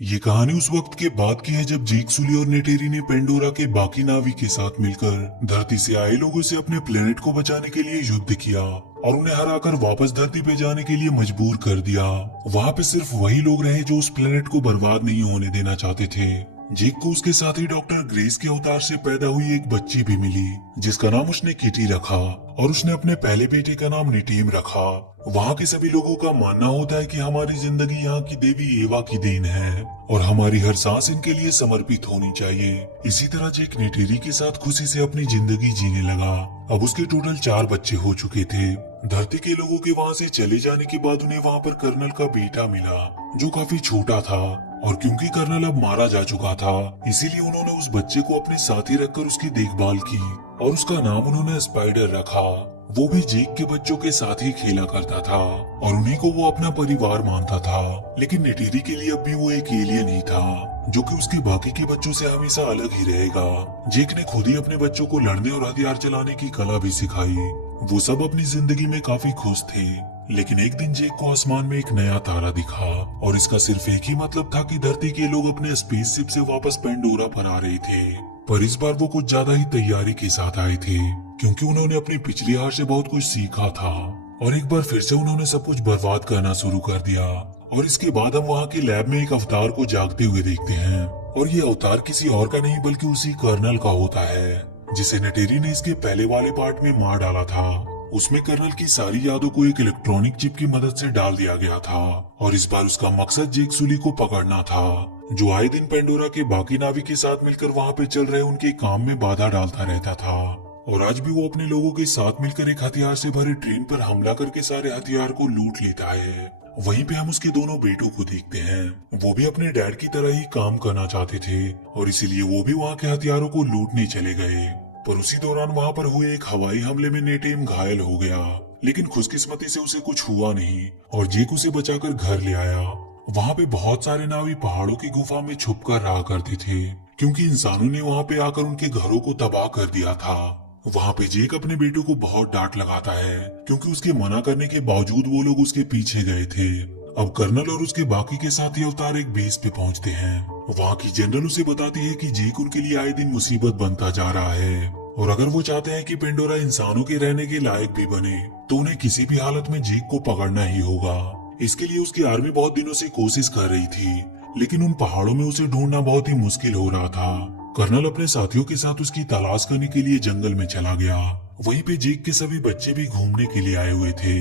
ये कहानी उस वक्त के बाद की है जब जेक सुली और नेटेरी ने पेंडोरा के बाकी नावी के साथ मिलकर धरती से आए लोगों से अपने प्लेनेट को बचाने के लिए युद्ध किया और उन्हें हराकर वापस धरती पे जाने के लिए मजबूर कर दिया। वहाँ पे सिर्फ वही लोग रहे जो उस प्लेनेट को बर्बाद नहीं होने देना चाहते थे। जेक को उसके साथ ही डॉक्टर ग्रेस के अवतार से पैदा हुई एक बच्ची भी मिली जिसका नाम उसने किटी रखा और उसने अपने पहले बेटे का नाम निटीम रखा। वहाँ के सभी लोगों का मानना होता है कि हमारी जिंदगी यहाँ की देवी एवा की देन है और हमारी हर सांस इनके लिए समर्पित होनी चाहिए। इसी तरह जेक नेटेरी के साथ खुशी से अपनी जिंदगी जीने लगा। अब उसके टोटल 4 बच्चे हो चुके थे। धरती के लोगों के वहाँ से चले जाने के बाद उन्हें वहाँ पर कर्नल का बेटा मिला जो काफी छोटा था और क्योंकि कर्नल अब मारा जा चुका था इसीलिए उन्होंने उस बच्चे को अपने साथ ही रखकर उसकी देखभाल की और उसका नाम उन्होंने स्पाइडर रखा। वो भी जेक के बच्चों के साथ ही खेला करता था और उन्हीं को वो अपना परिवार मानता था। लेकिन नेटेरी के लिए अब भी वो एक एलियन ही था जो कि उसके बाकी के बच्चों से हमेशा अलग ही रहेगा। जेक ने खुद ही अपने बच्चों को लड़ने और हथियार चलाने की कला भी सिखाई। वो सब अपनी जिंदगी में काफी खुश थे। लेकिन एक दिन जेक को आसमान में एक नया तारा दिखा और इसका सिर्फ एक ही मतलब था कि धरती के लोग अपने स्पेसशिप से वापस पेंडोरा पर आ रहे थे। पर इस बार वो कुछ ज्यादा ही तैयारी के साथ आए थे क्योंकि उन्होंने अपनी पिछली हार से बहुत कुछ सीखा था और एक बार फिर से उन्होंने सब कुछ बर्बाद करना शुरू कर दिया। और इसके बाद हम वहाँ के लैब में एक अवतार को जागते हुए देखते हैं और ये अवतार किसी और का नहीं बल्कि उसी कर्नल का होता है जिसे नेटेरी ने इसके पहले वाले पार्ट में मार डाला था। उसमें कर्नल की सारी यादों को एक इलेक्ट्रॉनिक चिप की मदद से डाल दिया गया था और इस बार उसका मकसद जेक सुली को पकड़ना था जो आए दिन पेंडोरा के बाकी नावी के साथ मिलकर वहाँ पे चल रहे उनके काम में बाधा डालता रहता था। और आज भी वो अपने लोगों के साथ मिलकर एक हथियार से भरे ट्रेन पर हमला करके सारे हथियार को लूट लेता है। वहीं पे हम उसके दोनों बेटों को देखते हैं। वो भी अपने डैड की तरह ही काम करना चाहते थे और इसीलिए वो भी वहाँ के हथियारों को लूटने चले गए। पर उसी दौरान वहाँ पर हुए एक हवाई हमले में नेटेम घायल हो गया लेकिन खुशकिस्मती से उसे कुछ हुआ नहीं और जेक उसे बचाकर घर ले आया। वहाँ पे बहुत सारे नावी पहाड़ों की गुफा में छुप कर रहा करते थे क्योंकि इंसानों ने वहाँ पे आकर उनके घरों को तबाह कर दिया था। वहाँ पे जेक अपने बेटों को बहुत डांट लगाता है क्योंकि उसके मना करने के बावजूद वो लोग उसके पीछे गए थे। अब कर्नल और उसके बाकी के साथी अवतार एक बेस पे पहुँचते हैं। वहाँ की जनरल उसे बताती है कि जेक उनके लिए आए दिन मुसीबत बनता जा रहा है और अगर वो चाहते हैं कि पेंडोरा इंसानों के रहने के लायक भी बने तो उन्हें किसी भी हालत में जेक को पकड़ना ही होगा। इसके लिए उसकी आर्मी बहुत दिनों से कोशिश कर रही थी लेकिन उन पहाड़ों में उसे ढूंढना बहुत ही मुश्किल हो रहा था। कर्नल अपने साथियों के साथ उसकी तलाश करने के लिए जंगल में चला गया। वहीं पे जेक के सभी बच्चे भी घूमने के लिए आए हुए थे।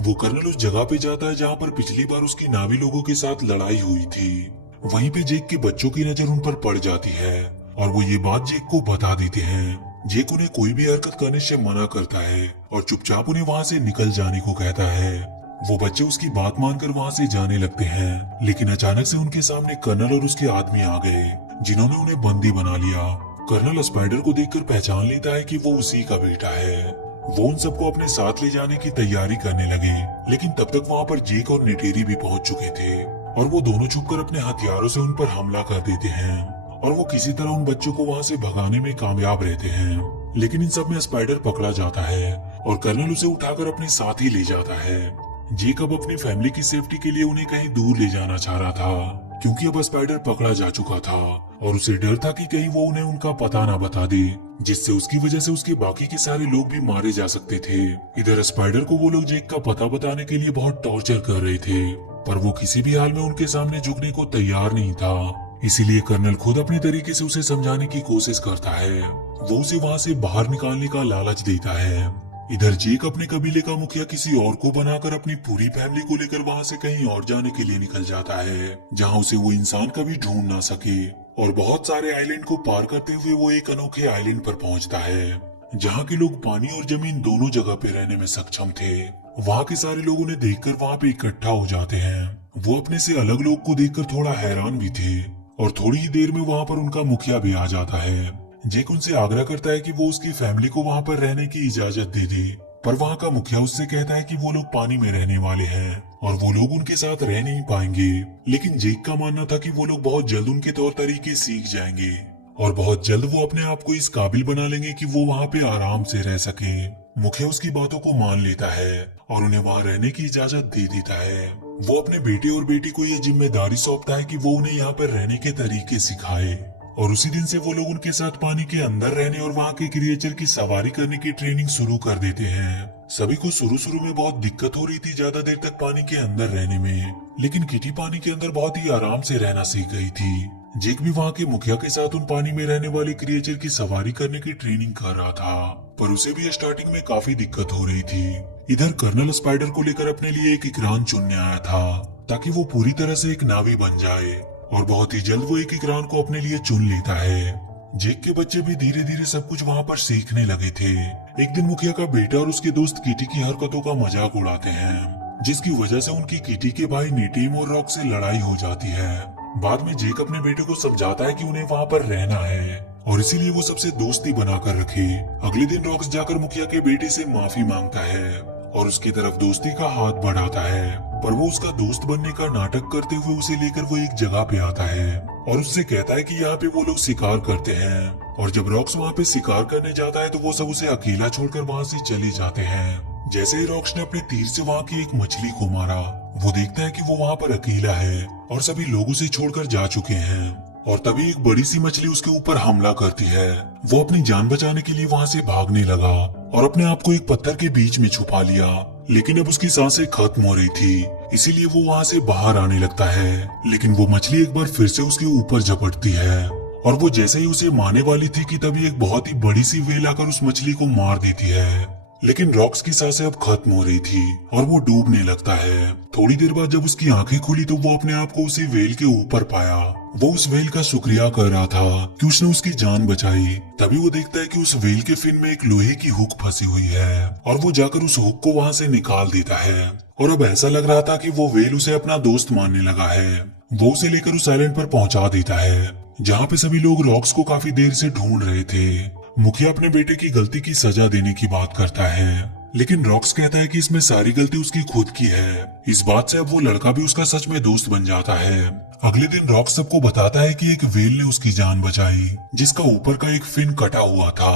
वो कर्नल उस जगह पे जाता है जहाँ पर पिछली बार उसकी नावी लोगों के साथ लड़ाई हुई थी। वहीं पे जेक के बच्चों की नजर उन पर पड़ जाती है और वो ये बात जेक को बता देते हैं। जेक उन्हें कोई भी हरकत करने से मना करता है और चुपचाप उन्हें वहाँ से निकल जाने को कहता है। वो बच्चे उसकी बात मानकर वहाँ से जाने लगते हैं लेकिन अचानक से उनके सामने कर्नल और उसके आदमी आ गए जिन्होंने उन्हें बंदी बना लिया। कर्नल स्पाइडर को देखकर पहचान लेता है कि वो उसी का बेटा है। वो उन सबको अपने साथ ले जाने की तैयारी करने लगे लेकिन तब तक वहाँ पर जेक और नेटेरी भी पहुँच चुके थे और वो दोनों छुपकर अपने हथियारों से उन पर हमला कर देते हैं और वो किसी तरह उन बच्चों को वहाँ से भगाने में कामयाब रहते हैं। लेकिन इन सब में स्पाइडर पकड़ा जाता है और कर्नल उसे उठाकर अपने साथ ही ले जाता है। जेक अब अपनी फैमिली की सेफ्टी के लिए उन्हें कहीं दूर ले जाना चाह रहा था क्योंकि अब स्पाइडर पकड़ा जा चुका था और उसे डर था कि कहीं वो उन्हें उनका पता ना बता दे जिससे उसकी वजह से उसके बाकी के सारे लोग भी मारे जा सकते थे। इधर स्पाइडर को वो लोग जेक का पता बताने के लिए बहुत टॉर्चर कर रहे थे पर वो किसी भी हाल में उनके सामने झुकने को तैयार नहीं था। इसीलिए कर्नल खुद अपने तरीके से उसे समझाने की कोशिश करता है। वो उसे वहाँ से बाहर निकालने का लालच देता है। इधर जेक अपने कबीले का मुखिया किसी और को बनाकर अपनी पूरी फैमिली को लेकर वहाँ से कहीं और जाने के लिए निकल जाता है जहाँ उसे वो इंसान कभी ढूंढ ना सके और बहुत सारे आइलैंड को पार करते हुए वो एक अनोखे आइलैंड पर पहुँचता है जहाँ के लोग पानी और जमीन दोनों जगह पे रहने में सक्षम थे। वहाँ के सारे लोग उन्हें देखकर वहाँ पे इकट्ठा हो जाते हैं। वो अपने से अलग लोग को देखकर थोड़ा हैरान भी थे और थोड़ी ही देर में वहाँ पर उनका मुखिया भी आ जाता है। जेक उनसे आग्रह करता है कि वो उसकी फैमिली को वहाँ पर रहने की इजाजत दे दे पर वहाँ का मुखिया उससे कहता है कि वो लोग पानी में रहने वाले हैं और वो लोग उनके साथ रह नहीं पाएंगे। लेकिन जेक का मानना था कि वो लोग बहुत जल्द उनके तौर तरीके सीख जाएंगे और बहुत जल्द वो अपने आप को इस काबिल बना लेंगे कि वो वहाँ पे आराम से रह सके। मुखिया उसकी बातों को मान लेता है और उन्हें वहाँ रहने की इजाजत दे देता है। वो अपने बेटे और बेटी को ये जिम्मेदारी सौंपता है कि वो उन्हें यहाँ पर रहने के तरीके सिखाए और उसी दिन से वो लोग उनके साथ पानी के अंदर रहने और वहाँ के क्रिएचर की सवारी करने की ट्रेनिंग शुरू कर देते हैं। सभी को शुरू में बहुत दिक्कत हो रही थी ज्यादा देर तक पानी के अंदर रहने में, लेकिन किटी पानी के अंदर बहुत ही आराम से रहना सीख गई थी। जेक भी वहाँ के मुखिया के साथ उन पानी में रहने वाले क्रिएचर की सवारी करने की ट्रेनिंग कर रहा था, पर उसे भी स्टार्टिंग में काफी दिक्कत हो रही थी। इधर कर्नल स्पाइडर को लेकर अपने लिए एक इकरान चुनने आया था ताकि वो पूरी तरह से एक नावी बन जाए और बहुत ही जल्द वो एक इकरान को अपने लिए चुन लेता है। जेक के बच्चे भी धीरे धीरे सब कुछ वहाँ पर सीखने लगे थे। एक दिन मुखिया का बेटा और उसके दोस्त किटी की हरकतों का मजाक उड़ाते हैं, जिसकी वजह से उनकी किटी के भाई नेटीम और रॉक से लड़ाई हो जाती है। बाद में जेक अपने बेटे को समझाता है कि उन्हें वहाँ पर रहना है और इसीलिए वो सबसे दोस्ती बनाकर रखे। अगले दिन रॉक्स जाकर मुखिया के बेटे से माफी मांगता है और उसकी तरफ दोस्ती का हाथ बढ़ाता है, पर वो उसका दोस्त बनने का नाटक करते हुए उसे लेकर वो एक जगह पे आता है और उससे कहता है कि यहाँ पे वो लोग शिकार करते हैं। और जब रॉक्स वहाँ पे शिकार करने जाता है तो वो सब उसे अकेला छोड़कर वहाँ से चले जाते हैं। जैसे ही रॉक्स ने अपने तीर से वहाँ की एक मछली को मारा, वो देखता है कि वो वहाँ पर अकेला है और सभी लोग उसे छोड़कर जा चुके हैं। और तभी एक बड़ी सी मछली उसके ऊपर हमला करती है। वो अपनी जान बचाने के लिए वहाँ से भागने लगा और अपने आप को एक पत्थर के बीच में छुपा लिया, लेकिन अब उसकी सांसें खत्म हो रही थी, इसीलिए वो वहाँ से बाहर आने लगता है। लेकिन वो मछली एक बार फिर से उसके ऊपर झपटती है और वो जैसे ही उसे मारने वाली थी कि तभी एक बहुत ही बड़ी सी वेल आकर उस मछली को मार देती है। लेकिन रॉक्स की सांसें अब खत्म हो रही थी और वो डूबने लगता है। थोड़ी देर बाद जब उसकी आंखें खुली तो वो अपने आप को उसी वेल के ऊपर पाया। वो उस वेल का शुक्रिया कर रहा था कि उसने उसकी जान बचाई। तभी वो देखता है कि उस वेल के फिन में एक लोहे की हुक फंसी हुई है और वो जाकर उस हुक को वहाँ से निकाल देता है। और अब ऐसा लग रहा था कि वो वेल उसे अपना दोस्त मानने लगा है। वो उसे लेकर उस आइलैंड पर पहुंचा देता है जहाँ पे सभी लोग रॉक्स को काफी देर से ढूंढ रहे थे। मुखिया अपने बेटे की गलती की सजा देने की बात करता है, लेकिन रॉक्स कहता है कि इसमें सारी गलती उसकी खुद की है। इस बात से अब वो लड़का भी उसका सच में दोस्त बन जाता है। अगले दिन रॉक्स सबको बताता है कि एक वेल ने उसकी जान बचाई जिसका ऊपर का एक फिन कटा हुआ था।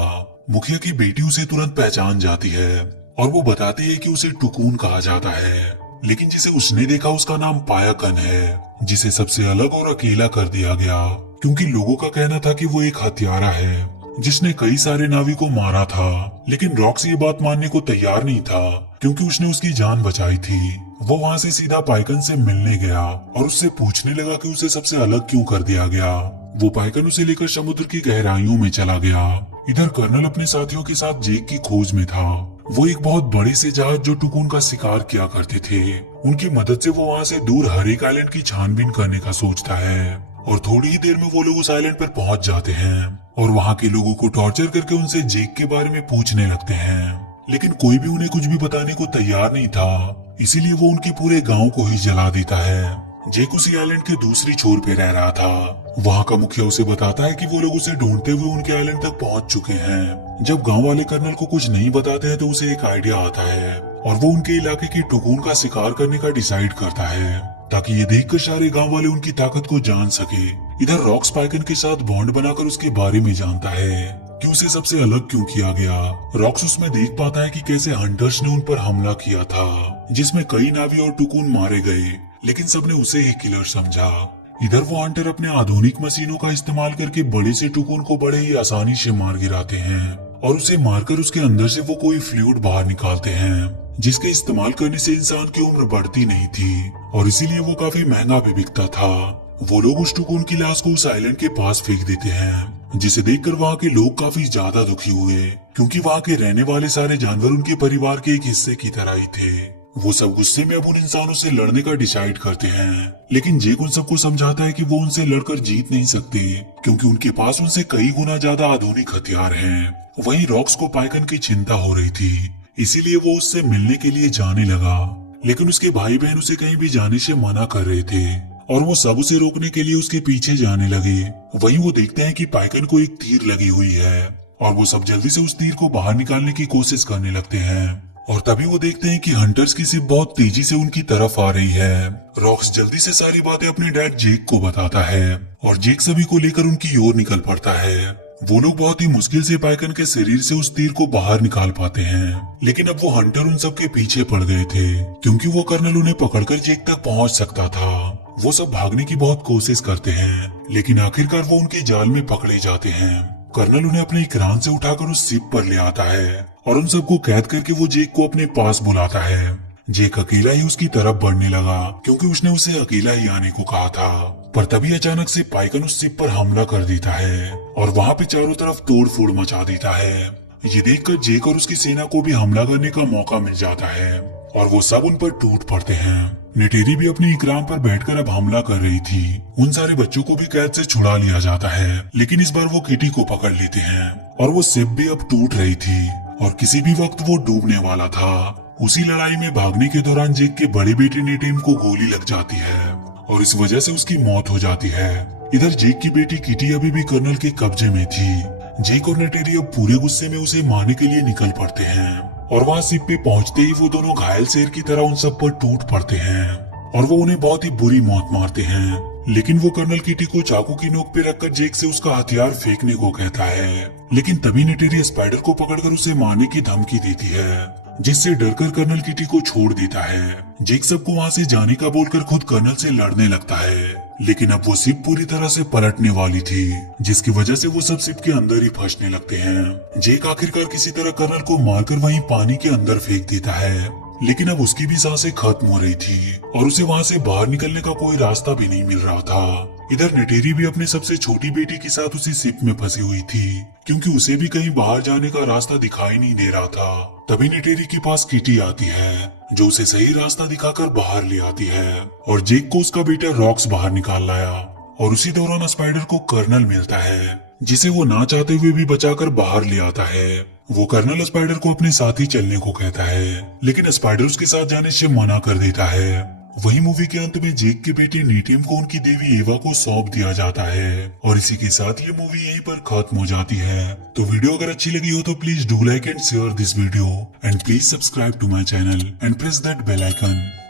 मुखिया की बेटी उसे तुरंत पहचान जाती है और वो बताती है कि उसे टुकून कहा जाता है, लेकिन जिसे उसने देखा उसका नाम पायाकन है, जिसे सबसे अलग और अकेला कर दिया गया क्योंकि लोगों का कहना था कि वो एक हत्यारा है जिसने कई सारे नावी को मारा था। लेकिन रॉक्स ये बात मानने को तैयार नहीं था क्योंकि उसने उसकी जान बचाई थी। वो वहाँ से सीधा पाइकन से मिलने गया और उससे पूछने लगा कि उसे सबसे अलग क्यों कर दिया गया। वो पाइकन उसे लेकर समुद्र की गहराइयों में चला गया। इधर कर्नल अपने साथियों के साथ जेक की खोज में था। वो एक बहुत बड़े से जहाज जो टुकून का शिकार किया करते थे, उनकी मदद से वो वहाँ से दूर हर एक आइलैंड की छानबीन करने का सोचता है। और थोड़ी ही देर में वो लोग उस आइलैंड पर पहुंच जाते हैं और वहाँ के लोगों को टॉर्चर करके उनसे जेक के बारे में पूछने लगते हैं, लेकिन कोई भी उन्हें कुछ भी बताने को तैयार नहीं था, इसीलिए वो उनके पूरे गांव को ही जला देता है। जेक उसी आइलैंड के दूसरी छोर पे रह रहा था। वहाँ का मुखिया उसे बताता है कि वो लोग उसे ढूंढते हुए उनके आइलैंड तक पहुंच चुके हैं। जब गांव वाले कर्नल को कुछ नहीं बताते हैं तो उसे एक आइडिया आता है और वो उनके इलाके की टुकून का शिकार करने का डिसाइड करता है ताकि ये देखकर सारे गांव वाले उनकी ताकत को जान सके। इधर रॉक्स पाइकन के साथ बॉन्ड बनाकर उसके बारे में जानता है कि उसे सबसे अलग क्यों किया गया। रॉक्स उसमें देख पाता है कि कैसे हंटर्स ने उन पर हमला किया था जिसमें कई नावी और टुकून मारे गए, लेकिन सबने उसे ही किलर समझा। इधर वो हंटर अपने आधुनिक मशीनों का इस्तेमाल करके बड़े से टुकून को बड़े ही आसानी से मार गिराते हैं और उसे मारकर उसके अंदर से वो कोई फ्लूइड बाहर निकालते हैं जिसके इस्तेमाल करने से इंसान की उम्र बढ़ती नहीं थी और इसीलिए वो काफी महंगा भी बिकता था। वो लोग उस टुकून की लाश को उस आइलैंड के पास फेंक देते हैं, जिसे देखकर वहाँ के लोग काफी ज्यादा दुखी हुए क्योंकि वहाँ के रहने वाले सारे जानवर उनके परिवार के एक हिस्से की तरह ही थे। वो सब गुस्से में अब उन इंसानों से लड़ने का डिसाइड करते हैं, लेकिन जेक उन सबको समझाता है कि वो उनसे लड़कर जीत नहीं सकते क्योंकि उनके पास उनसे कई गुना ज्यादा आधुनिक हथियार हैं। वहीं रॉक्स को पाइकन की चिंता हो रही थी, इसीलिए वो उससे मिलने के लिए जाने लगा, लेकिन उसके भाई बहन उसे कहीं भी जाने से मना कर रहे थे और वो सब उसे रोकने के लिए उसके पीछे जाने लगे। वहीं वो देखते हैं कि पाइकन को एक तीर लगी हुई है और वो सब जल्दी से उस तीर को बाहर निकालने की कोशिश करने लगते हैं और तभी वो देखते हैं कि हंटर्स की शिप बहुत तेजी से उनकी तरफ आ रही है। रॉक्स जल्दी से सारी बातें अपने डैड जेक को बताता है और जेक सभी को लेकर उनकी ओर निकल पड़ता है। वो लोग बहुत ही मुश्किल से पाइकन के शरीर से उस तीर को बाहर निकाल पाते हैं, लेकिन अब वो हंटर उन सब के पीछे पड़ गए थे, क्योंकि वो कर्नल उन्हें पकड़कर जेक तक पहुंच सकता था। वो सब भागने की बहुत कोशिश करते हैं, लेकिन आखिरकार वो उनके जाल में पकड़े जाते हैं। कर्नल उन्हें अपने इकराम से उठाकर उस शिप पर ले आता है और उन सबको कैद करके वो जेक को अपने पास बुलाता है। जेक अकेला ही उसकी तरफ बढ़ने लगा, क्योंकि उसने उसे अकेला ही आने को कहा था। पर तभी अचानक से पाइकन उस शिप पर हमला कर देता है और वहाँ पे चारों तरफ तोड़ फोड़ मचा देता है। ये देखकर जेक और उसकी सेना को भी हमला करने का मौका मिल जाता है और वो सब उन पर टूट पड़ते हैं। नेटेरी भी अपनी इकराम पर बैठकर अब हमला कर रही थी। उन सारे बच्चों को भी कैद से छुड़ा लिया जाता है, लेकिन इस बार वो किटी को पकड़ लेते हैं और वो शिप भी अब टूट रही थी और किसी भी वक्त वो डूबने वाला था। उसी लड़ाई में भागने के दौरान जेक के बड़े बेटे नेटेम को गोली लग जाती है और इस वजह से उसकी मौत हो जाती है। इधर जेक की बेटी किटी अभी भी कर्नल के कब्जे में थी। जेक और नेटेरी अब पूरे गुस्से में उसे मारने के लिए निकल पड़ते हैं और वहाँ शिप पे पहुंचते ही वो दोनों घायल शेर की तरह उन सब पर टूट पड़ते हैं और वो उन्हें बहुत ही बुरी मौत मारते हैं। लेकिन वो कर्नल किटी को चाकू की नोक पे रखकर जेक से उसका हथियार फेंकने को कहता है, लेकिन तभी नेटेरी स्पाइडर को पकड़कर उसे मारने की धमकी देती है, जिससे डरकर कर्नल किटी को छोड़ देता है। जेक सबको वहाँ से जाने का बोलकर खुद कर्नल से लड़ने लगता है, लेकिन अब वो शिप पूरी तरह से पलटने वाली थी, जिसकी वजह से वो सब शिप के अंदर ही फंसने लगते हैं। जेक आखिरकार किसी तरह कर्नल को मारकर वहीं पानी के अंदर फेंक देता है, लेकिन अब उसकी भी सांसें खत्म हो रही थी और उसे वहाँ से बाहर निकलने का कोई रास्ता भी नहीं मिल रहा था। इधर नेटेरी भी अपने सबसे छोटी बेटी के साथ उसी शिप में फंसी हुई थी, क्योंकि उसे भी कहीं बाहर जाने का रास्ता दिखाई नहीं दे रहा था। तभी नेटेरी के पास किटी आती है, जो उसे सही रास्ता दिखाकर बाहर ले आती है और जेक को उसका बेटा रॉक्स बाहर निकाल लाया। और उसी दौरान स्पाइडर को कर्नल मिलता है, जिसे वो ना चाहते हुए भी बचाकर बाहर ले आता है। वो कर्नल स्पाइडर को अपने साथ ही चलने को कहता है, लेकिन स्पाइडर उसके साथ जाने से मना कर देता है। वही मूवी के अंत में जेक के बेटे नेटेम को उनकी देवी एवा को सौंप दिया जाता है और इसी के साथ ये मूवी यहीं पर खत्म हो जाती है। तो वीडियो अगर अच्छी लगी हो तो please do like and share this video and please subscribe to my channel and press that bell icon.